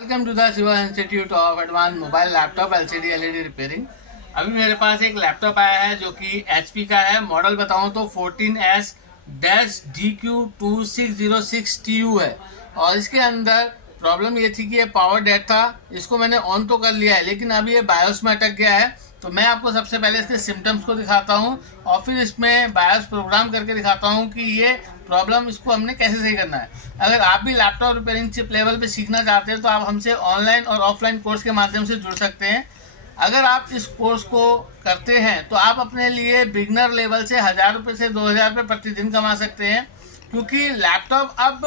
Welcome to the Shiva institute of advance mobile laptop LCD LED repairing. अभी मेरे पास एक laptop आया है जो कि एचपी का है। मॉडल बताऊं तो 14S-DQ2606TU है और इसके अंदर प्रॉब्लम ये थी कि ये पावर डेड था। इसको मैंने ऑन तो कर लिया है लेकिन अभी ये बायोस में अटक गया है। तो मैं आपको सबसे पहले इसके सिम्टम्स को दिखाता हूँ और फिर इसमें बायोस प्रोग्राम करके दिखाता हूँ कि ये प्रॉब्लम इसको हमने कैसे सही करना है। अगर आप भी लैपटॉप रिपेयरिंग चिप लेवल पे सीखना चाहते हैं तो आप हमसे ऑनलाइन और ऑफलाइन कोर्स के माध्यम से जुड़ सकते हैं। अगर आप इस कोर्स को करते हैं तो आप अपने लिए बिगनर लेवल से 1000 रुपये से 2000 रुपये प्रतिदिन कमा सकते हैं, क्योंकि लैपटॉप अब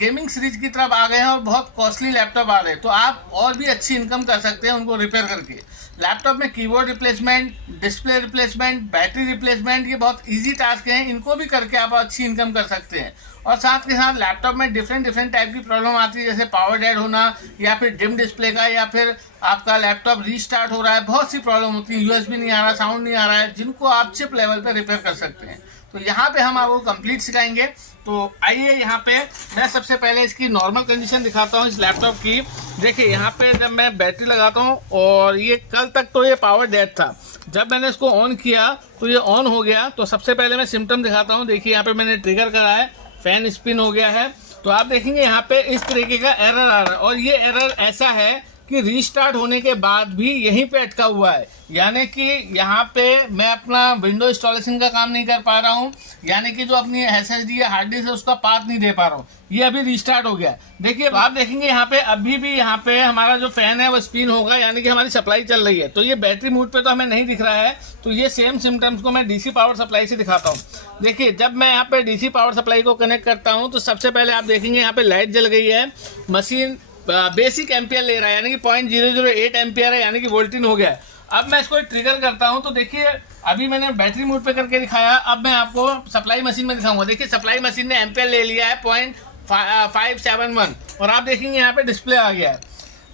गेमिंग सीरीज की तरफ आ गए हैं और बहुत कॉस्टली लैपटॉप आ रहे हैं। तो आप और भी अच्छी इनकम कर सकते हैं उनको रिपेयर करके। लैपटॉप में keyboard replacement, display replacement, battery replacement, ये बहुत इजी टास्क हैं। इनको भी करके आप अच्छी इनकम कर सकते हैं। और साथ के साथ लैपटॉप में डिफरेंट टाइप की प्रॉब्लम आती है, जैसे पावर डेड होना या फिर डिम डिस्प्ले का, या फिर आपका लैपटॉप रीस्टार्ट हो रहा है। बहुत सी प्रॉब्लम होती है, यूएसबी नहीं आ रहा, साउंड नहीं आ रहा है, जिनको आप चिप लेवल पे रिपेयर कर सकते हैं। तो यहाँ पे हम आपको कंप्लीट सिखाएंगे। तो आइए यहाँ पे मैं सबसे पहले इसकी नॉर्मल कंडीशन दिखाता हूँ इस लैपटॉप की। देखिए यहाँ पे जब मैं बैटरी लगाता हूँ और ये कल तक तो ये पावर डेड था, जब मैंने इसको ऑन किया तो ये ऑन हो गया। तो सबसे पहले मैं सिम्टम दिखाता हूँ। देखिए यहाँ पे मैंने ट्रिगर करा है, फैन स्पिन हो गया है। तो आप देखेंगे यहाँ पे इस तरीके का एरर आ रहा है और ये एरर ऐसा है कि रीस्टार्ट होने के बाद भी यहीं पे अटका हुआ है, यानी कि यहाँ पे मैं अपना विंडो इंस्टॉलेशन का काम नहीं कर पा रहा हूँ, यानी कि जो अपनी एसएसडी या हार्ड डिस्क है उसका पाथ नहीं दे पा रहा हूँ। ये अभी रीस्टार्ट हो गया। देखिए आप देखेंगे यहाँ पे अभी भी यहाँ पे हमारा जो फैन है वो स्पिन होगा, यानी कि हमारी सप्लाई चल रही है। तो ये बैटरी मोड पे तो हमें नहीं दिख रहा है। तो ये सेम सिम्टम्स को मैं डीसी पावर सप्लाई से दिखाता हूँ। देखिए जब मैं यहाँ पे डीसी पावर सप्लाई को कनेक्ट करता हूँ तो सबसे पहले आप देखेंगे यहाँ पे लाइट जल गई है, मशीन बेसिक एम्पियर ले रहा है, यानी कि 0.008 एम्पियर है, यानी कि वोल्टिन हो गया है। अब मैं इसको ट्रिगर करता हूं तो देखिए अभी मैंने बैटरी मोड पे करके दिखाया। अब मैं आपको सप्लाई मशीन में दिखाऊंगा। देखिए सप्लाई मशीन ने एम्पियर ले लिया है 0.571 और आप देखेंगे यहाँ पे डिस्प्ले आ गया है।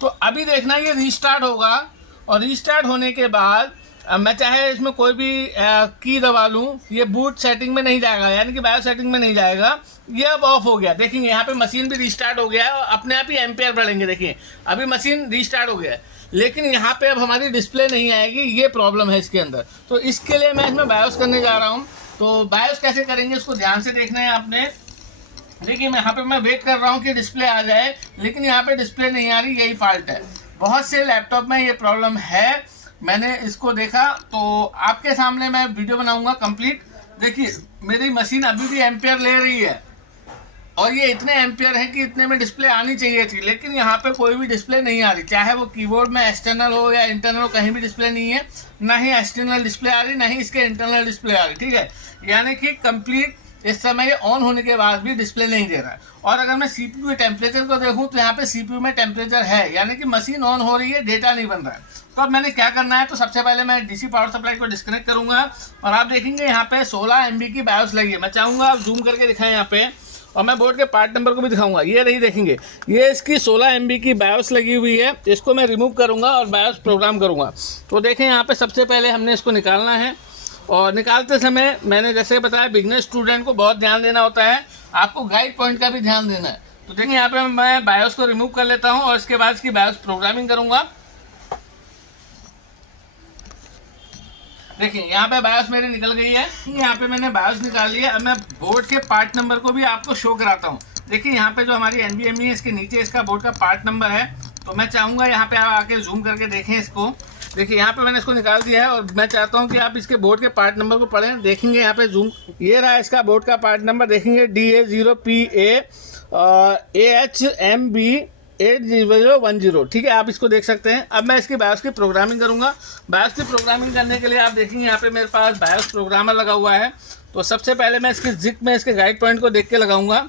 तो अभी देखना ये रीस्टार्ट होगा और रीस्टार्ट होने के बाद मैं चाहे इसमें कोई भी की दबा लूँ, ये बूट सेटिंग में नहीं जाएगा, यानी कि बायो सेटिंग में नहीं जाएगा। ये अब ऑफ हो गया। देखेंगे यहाँ पे मशीन भी रीस्टार्ट हो गया है और अपने आप ही एम्पियर बढ़ेंगे। देखिए अभी मशीन रीस्टार्ट हो गया है, लेकिन यहाँ पे अब हमारी डिस्प्ले नहीं आएगी। ये प्रॉब्लम है इसके अंदर। तो इसके लिए मैं इसमें बायोस करने जा रहा हूँ। तो बायोस कैसे करेंगे उसको ध्यान से देखना है आपने। देखिए यहाँ पे मैं वेट कर रहा हूँ कि डिस्प्ले आ जाए, लेकिन यहाँ पे डिस्प्ले नहीं आ रही। यही फॉल्ट है, बहुत से लैपटॉप में ये प्रॉब्लम है। मैंने इसको देखा तो आपके सामने मैं वीडियो बनाऊंगा कंप्लीट। देखिए मेरी मशीन अभी भी एम्पियर ले रही है और ये इतने एम्पियर है कि इतने में डिस्प्ले आनी चाहिए थी, लेकिन यहाँ पे कोई भी डिस्प्ले नहीं आ रही। चाहे वो कीबोर्ड में एक्सटर्नल हो या इंटरनल हो, कहीं भी डिस्प्ले नहीं है। ना ही एक्सटर्नल डिस्प्ले आ रही, ना ही इसके इंटरनल डिस्प्ले आ रही। ठीक है, यानी कि कंप्लीट इस समय ये ऑन होने के बाद भी डिस्प्ले नहीं दे रहा है। और अगर मैं सीपीयू के टेम्परेचर को देखूं तो यहाँ पे सीपीयू में टेम्परेचर है, यानी कि मशीन ऑन हो रही है, डेटा नहीं बन रहा है। तो अब मैंने क्या करना है, तो सबसे पहले मैं डीसी पावर सप्लाई को डिस्कनेक्ट करूंगा और आप देखेंगे यहाँ पे 16 MB की बायोस लगी है। मैं चाहूंगा आप जूम करके दिखाएं यहाँ पे, और मैं बोर्ड के पार्ट नंबर को भी दिखाऊंगा। ये रही, देखेंगे ये इसकी 16 MB की बायोस लगी हुई है। इसको मैं रिमूव करूंगा और बायोस प्रोग्राम करूंगा। तो देखें यहाँ पे सबसे पहले हमने इसको निकालना है और निकालते समय मैंने जैसे बताया बिगनर स्टूडेंट को बहुत ध्यान देना होता है, आपको गाइड पॉइंट का भी ध्यान देना है। तो देखिए यहाँ पे मैं बायोस को रिमूव कर लेता हूँ और इसके बाद इसकी बायोस प्रोग्रामिंग करूंगा। देखिए यहाँ पे बायोस मेरी निकल गई है। यहाँ पे मैंने बायोस निकाल लिया। अब मैं बोर्ड के पार्ट नंबर को भी आपको शो कराता हूँ। देखिए यहाँ पे जो हमारी NVMe है, इसके नीचे इसका बोर्ड का पार्ट नंबर है। तो मैं चाहूँगा यहाँ पे आप आके जूम करके देखें इसको। देखिए यहाँ पे मैंने इसको निकाल दिया है और मैं चाहता हूँ कि आप इसके बोर्ड के पार्ट नंबर को पढ़ें। देखेंगे यहाँ पे जूम, ये रहा इसका बोर्ड का पार्ट नंबर। देखेंगे DA0PA AHMB 8010। ठीक है, आप इसको देख सकते हैं। अब मैं इसकी बायोस की प्रोग्रामिंग करूंगा। बायोस की प्रोग्रामिंग करने के लिए आप देखेंगे यहाँ पे मेरे पास बायोस प्रोग्रामर लगा हुआ है। तो सबसे पहले मैं इसकी जिक में इसके गाइड पॉइंट को देख के लगाऊंगा।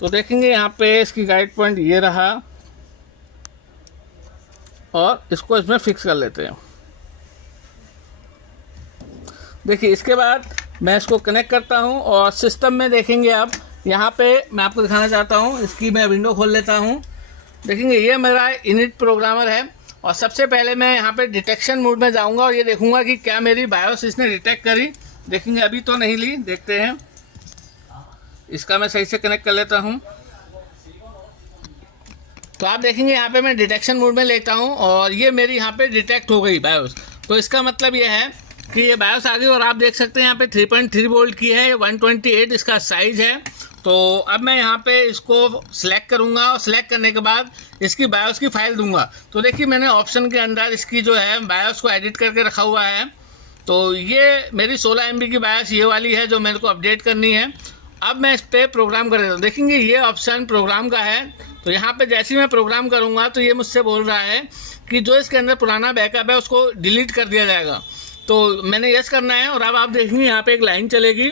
तो देखेंगे यहाँ पे इसकी गाइड पॉइंट ये रहा और इसको इसमें फिक्स कर लेते हैं। देखिए इसके बाद मैं इसको कनेक्ट करता हूँ और सिस्टम में देखेंगे आप यहाँ पे मैं आपको दिखाना चाहता हूँ। इसकी मैं विंडो खोल लेता हूँ। देखेंगे ये मेरा इनिट प्रोग्रामर है और सबसे पहले मैं यहाँ पे डिटेक्शन मोड में जाऊँगा और ये देखूँगा कि क्या मेरी बायोस इसने डिटेक्ट करी। देखेंगे अभी तो नहीं ली, देखते हैं। इसका मैं सही से कनेक्ट कर लेता हूँ। तो आप देखेंगे यहाँ पे मैं डिटेक्शन मोड में लेता हूँ और ये मेरी यहाँ पे डिटेक्ट हो गई बायोस। तो इसका मतलब ये है कि ये बायोस आ गई और आप देख सकते हैं यहाँ पे 3.3 वोल्ट की है, 128 इसका साइज़ है। तो अब मैं यहाँ पे इसको सिलेक्ट करूँगा और सिलेक्ट करने के बाद इसकी बायोस की फाइल दूंगा। तो देखिए मैंने ऑप्शन के अंदर इसकी जो है बायोस को एडिट करके रखा हुआ है। तो ये मेरी 16 MB की बायोस ये वाली है जो मेरे को अपडेट करनी है। अब मैं इस पर प्रोग्राम कर देता हूँ। देखेंगे ये ऑप्शन प्रोग्राम का है। तो यहाँ पे जैसे ही मैं प्रोग्राम करूँगा तो ये मुझसे बोल रहा है कि जो इसके अंदर पुराना बैकअप है उसको डिलीट कर दिया जाएगा। तो मैंने यस करना है और अब आप देखेंगे यहाँ पे एक लाइन चलेगी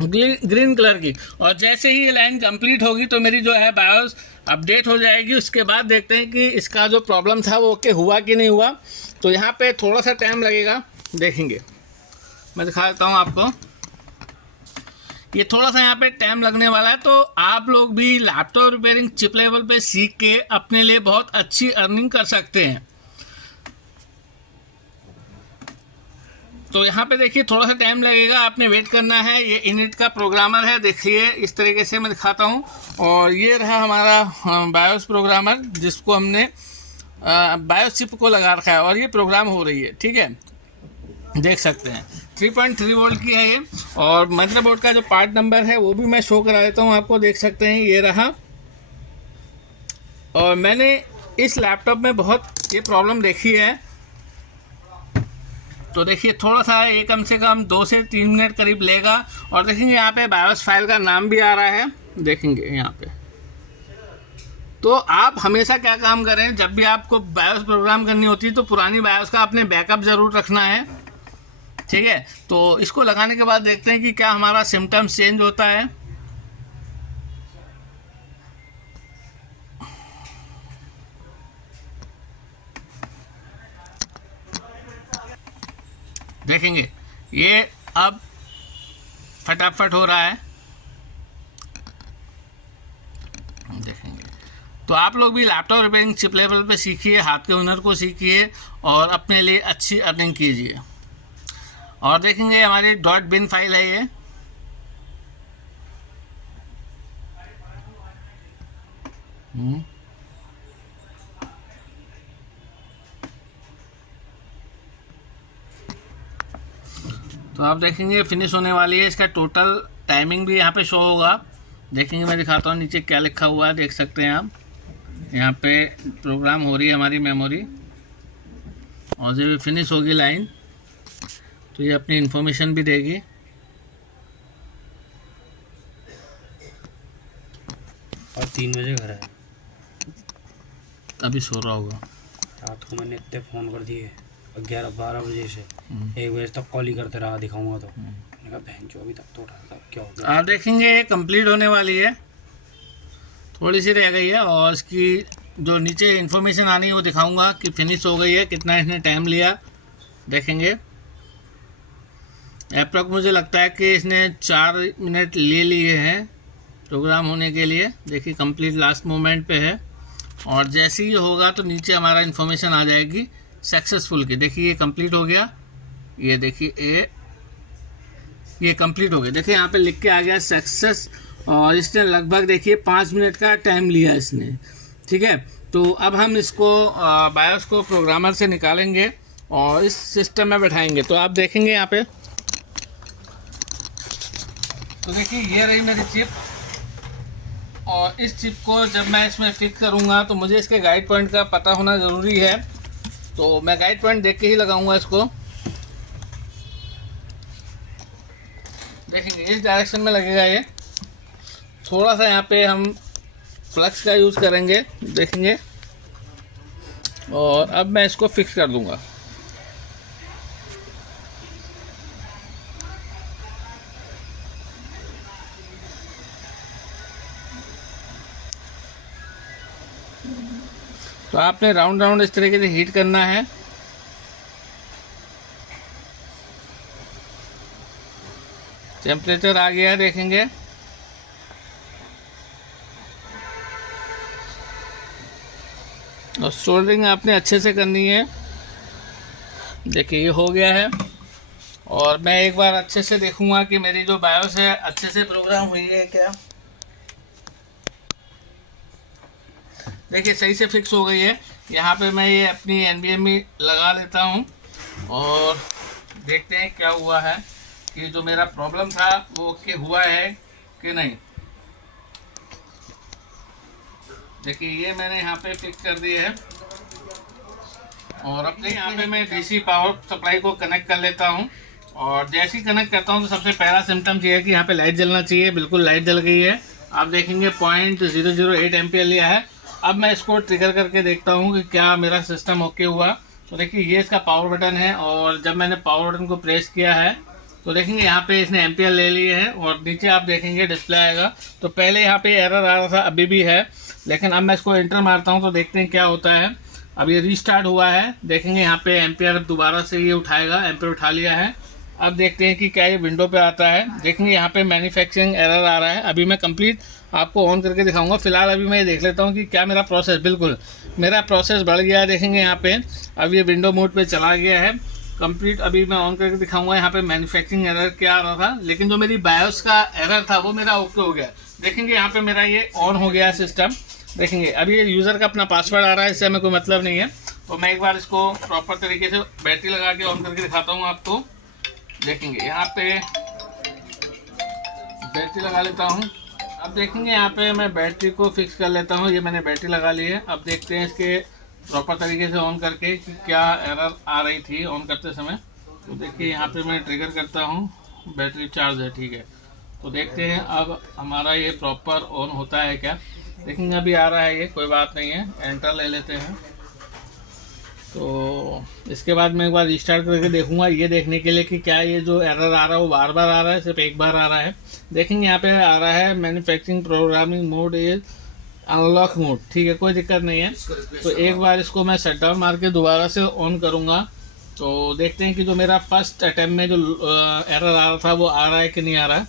ग्रीन कलर की, और जैसे ही ये लाइन कंप्लीट होगी तो मेरी जो है बायोस अपडेट हो जाएगी। उसके बाद देखते हैं कि इसका जो प्रॉब्लम था वो ओके हुआ कि नहीं हुआ। तो यहाँ पे थोड़ा सा टाइम लगेगा, देखेंगे मैं दिखा देता हूँ आपको। ये थोड़ा सा यहाँ पे टाइम लगने वाला है। तो आप लोग भी लैपटॉप रिपेयरिंग चिप लेवल पे सीख के अपने लिए बहुत अच्छी अर्निंग कर सकते हैं। तो यहाँ पे देखिए थोड़ा सा टाइम लगेगा, आपने वेट करना है। ये इनिट का प्रोग्रामर है, देखिए इस तरीके से मैं दिखाता हूँ। और ये रहा हमारा बायोस प्रोग्रामर जिसको हमने बायोस चिप को लगा रखा है और ये प्रोग्राम हो रही है, ठीक है, देख सकते हैं 3.3 वोल्ट की है ये। और मदरबोर्ड का जो पार्ट नंबर है वो भी मैं शो करा देता हूँ आपको, देख सकते हैं ये रहा। और मैंने इस लैपटॉप में बहुत ये प्रॉब्लम देखी है। तो देखिए थोड़ा सा ये कम से कम 2 से 3 मिनट करीब लेगा। और देखेंगे यहाँ पे बायोस फाइल का नाम भी आ रहा है, देखेंगे यहाँ पे। तो आप हमेशा क्या काम करें, जब भी आपको बायोस प्रोग्राम करनी होती है तो पुरानी बायोस का आपने बैकअप ज़रूर रखना है, ठीक है। तो इसको लगाने के बाद देखते हैं कि क्या हमारा सिम्टम्स चेंज होता है। देखेंगे ये अब फटाफट हो रहा है, देखेंगे। तो आप लोग भी लैपटॉप रिपेयरिंग चिप लेवल पे सीखिए, हाथ के हुनर को सीखिए और अपने लिए अच्छी अर्निंग कीजिए। और देखेंगे हमारी .bin फाइल है ये। तो आप देखेंगे फिनिश होने वाली है। इसका टोटल टाइमिंग भी यहाँ पे शो होगा, देखेंगे मैं दिखाता हूँ नीचे क्या लिखा हुआ है, देख सकते हैं आप। यहाँ पे प्रोग्राम हो रही है हमारी मेमोरी और जब भी फिनिश होगी लाइन तो ये अपनी इन्फॉर्मेशन भी देगी। और 3 बजे घर है, अभी सो रहा होगा। रात को मैंने इतने फ़ोन कर दिए 11-12 बजे से 1 बजे तक कॉल ही करते रहा, दिखाऊंगा तो मैंने कहा बहन जो अभी तक तो उठा था, क्या हो गया। आप देखेंगे ये कंप्लीट होने वाली है, थोड़ी सी रह गई है। और इसकी जो नीचे इन्फॉर्मेशन आनी है वो दिखाऊंगा कि फिनिश हो गई है, कितना इसने टाइम लिया, देखेंगे। अप्रॉक्स मुझे लगता है कि इसने 4 मिनट ले लिए हैं प्रोग्राम होने के लिए। देखिए कंप्लीट लास्ट मोमेंट पे है और जैसे ही होगा तो नीचे हमारा इन्फॉर्मेशन आ जाएगी सक्सेसफुल की। देखिए ये कंप्लीट हो गया, ये देखिए ये कंप्लीट हो गया। देखिए यहाँ पे लिख के आ गया सक्सेस। और इसने लगभग देखिए 5 मिनट का टाइम लिया इसने, ठीक है। तो अब हम इसको बायोस को प्रोग्रामर से निकालेंगे और इस सिस्टम में बैठाएंगे। तो आप देखेंगे यहाँ पे, तो देखिए ये रही मेरी चिप। और इस चिप को जब मैं इसमें फिक्स करूँगा तो मुझे इसके गाइड पॉइंट का पता होना ज़रूरी है। तो मैं गाइड पॉइंट देख के ही लगाऊंगा इसको। देखेंगे इस डायरेक्शन में लगेगा ये। थोड़ा सा यहाँ पे हम फ्लक्स का यूज़ करेंगे, देखेंगे। और अब मैं इसको फिक्स कर दूंगा। तो आपने राउंड राउंड इस तरीके से हीट करना है। टेम्परेचर आ गया है, देखेंगे। और सोल्डरिंग आपने अच्छे से करनी है। देखिए ये हो गया है। और मैं एक बार अच्छे से देखूंगा कि मेरी जो बायोस है अच्छे से प्रोग्राम हुई है क्या। देखिए सही से फिक्स हो गई है। यहाँ पे मैं ये अपनी NVMe लगा लेता हूँ और देखते हैं क्या हुआ है कि जो मेरा प्रॉब्लम था वो ओके हुआ है कि नहीं। देखिए ये मैंने यहाँ पे फिक्स कर दिया है और अपने यहाँ पे मैं DC पावर सप्लाई को कनेक्ट कर लेता हूँ। और जैसे ही कनेक्ट करता हूँ तो सबसे पहला सिम्टम ये है कि यहाँ पे लाइट जलना चाहिए। बिल्कुल लाइट जल गई है, आप देखेंगे 0.008 एम्पियर लिया है। अब मैं इसको ट्रिगर करके देखता हूँ कि क्या मेरा सिस्टम ओके हुआ। तो देखिए ये इसका पावर बटन है और जब मैंने पावर बटन को प्रेस किया है तो देखेंगे यहाँ पे इसने एम्पियर ले लिए हैं और नीचे आप देखेंगे डिस्प्ले आएगा। तो पहले यहाँ पे एरर आ रहा था, अभी भी है, लेकिन अब मैं इसको एंटर मारता हूँ तो देखते हैं क्या होता है। अब ये रीस्टार्ट हुआ है, देखेंगे यहाँ पे एम्पियर दोबारा से ये उठाएगा, एम्पियर उठा लिया है। अब देखते हैं कि क्या ये विंडो पे आता है। देखेंगे यहाँ पे मैन्युफैक्चरिंग एरर आ रहा है। अभी मैं कंप्लीट आपको ऑन करके दिखाऊंगा। फिलहाल अभी मैं ये देख लेता हूँ कि क्या मेरा प्रोसेस, बिल्कुल मेरा प्रोसेस बढ़ गया है। देखेंगे यहाँ पे अब ये विंडो मोड पे चला गया है कंप्लीट। अभी मैं ऑन करके दिखाऊंगा यहाँ पे मैन्युफैक्चरिंग एरर क्या आ रहा था, लेकिन जो मेरी बायोस का एरर था वो मेरा ओके हो गया। देखेंगे यहाँ पे मेरा ये ऑन हो गया सिस्टम। देखेंगे अभी ये यूज़र का अपना पासवर्ड आ रहा है, इससे हमें कोई मतलब नहीं है। तो मैं एक बार इसको प्रॉपर तरीके से बैटरी लगा के ऑन करके दिखाता हूँ आपको। देखेंगे यहाँ पे बैटरी लगा लेता हूँ। अब देखेंगे यहाँ पे मैं बैटरी को फिक्स कर लेता हूँ। ये मैंने बैटरी लगा ली है। अब देखते हैं इसके प्रॉपर तरीके से ऑन करके कि क्या एरर आ रही थी ऑन करते समय। तो देखिए यहाँ पे मैं ट्रिगर करता हूँ, बैटरी चार्ज है, ठीक है। तो देखते हैं अब हमारा ये प्रॉपर ऑन होता है क्या। देखेंगे अभी आ रहा है ये, कोई बात नहीं है, एंटर ले लेते हैं। तो इसके बाद मैं एक बार रिस्टार्ट करके देखूंगा ये देखने के लिए कि क्या ये जो एरर आ रहा है वो बार बार आ रहा है, सिर्फ एक बार आ रहा है। देखेंगे यहाँ पे आ रहा है manufacturing programming mode is unlock mode, ठीक है, कोई दिक्कत नहीं है। तो एक बार इसको मैं शट डाउन मार के दोबारा से ऑन करूँगा तो देखते हैं कि जो मेरा फर्स्ट अटैम्प्ट में जो एरर आ रहा था वो आ रहा है कि नहीं आ रहा है,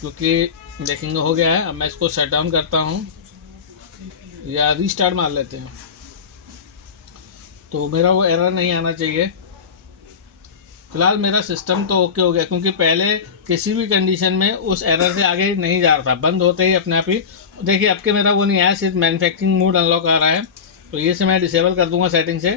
क्योंकि देखेंगे हो गया है। अब मैं इसको शट डाउन करता हूँ या रीस्टार्ट मार लेते हैं तो मेरा वो एरर नहीं आना चाहिए। फिलहाल मेरा सिस्टम तो ओके हो गया, क्योंकि पहले किसी भी कंडीशन में उस एरर से आगे नहीं जा रहा था, बंद होते ही अपने आप ही। देखिए अब के मेरा वो नहीं आया, सिर्फ मैन्युफैक्चरिंग मोड अनलॉक आ रहा है। तो ये से मैं डिसेबल कर दूंगा सेटिंग से।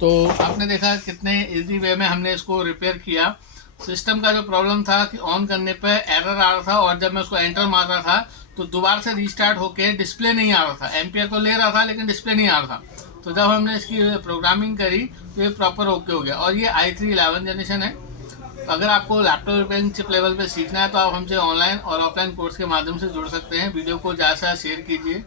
तो आपने देखा कितने इजी वे में हमने इसको रिपेयर किया। सिस्टम का जो प्रॉब्लम था कि ऑन करने पर एरर आ रहा था और जब मैं उसको एंटर मार रहा था तो दोबारा से रीस्टार्ट होके डिस्प्ले नहीं आ रहा था। एम्पियर तो ले रहा था लेकिन डिस्प्ले नहीं आ रहा था। तो जब हमने इसकी प्रोग्रामिंग करी तो ये प्रॉपर ओके हो गया। और ये i3 11 जनरेशन है। तो अगर आपको लैपटॉप रिपेयरिंग चिप लेवल पे सीखना है तो आप हमसे ऑनलाइन और ऑफलाइन कोर्स के माध्यम से जुड़ सकते हैं। वीडियो को ज़्यादा से ज़्यादा शेयर कीजिए।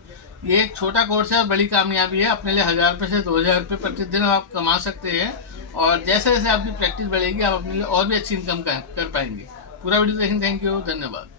ये एक छोटा कोर्स है और बड़ी कामयाबी है। अपने लिए 1000 रुपये से 2000 रुपये प्रतिदिन आप कमा सकते हैं और जैसे जैसे आपकी प्रैक्टिस बढ़ेगी आप अपने लिए और भी अच्छी इनकम कर पाएंगे। पूरा वीडियो देखने थैंक यू, धन्यवाद।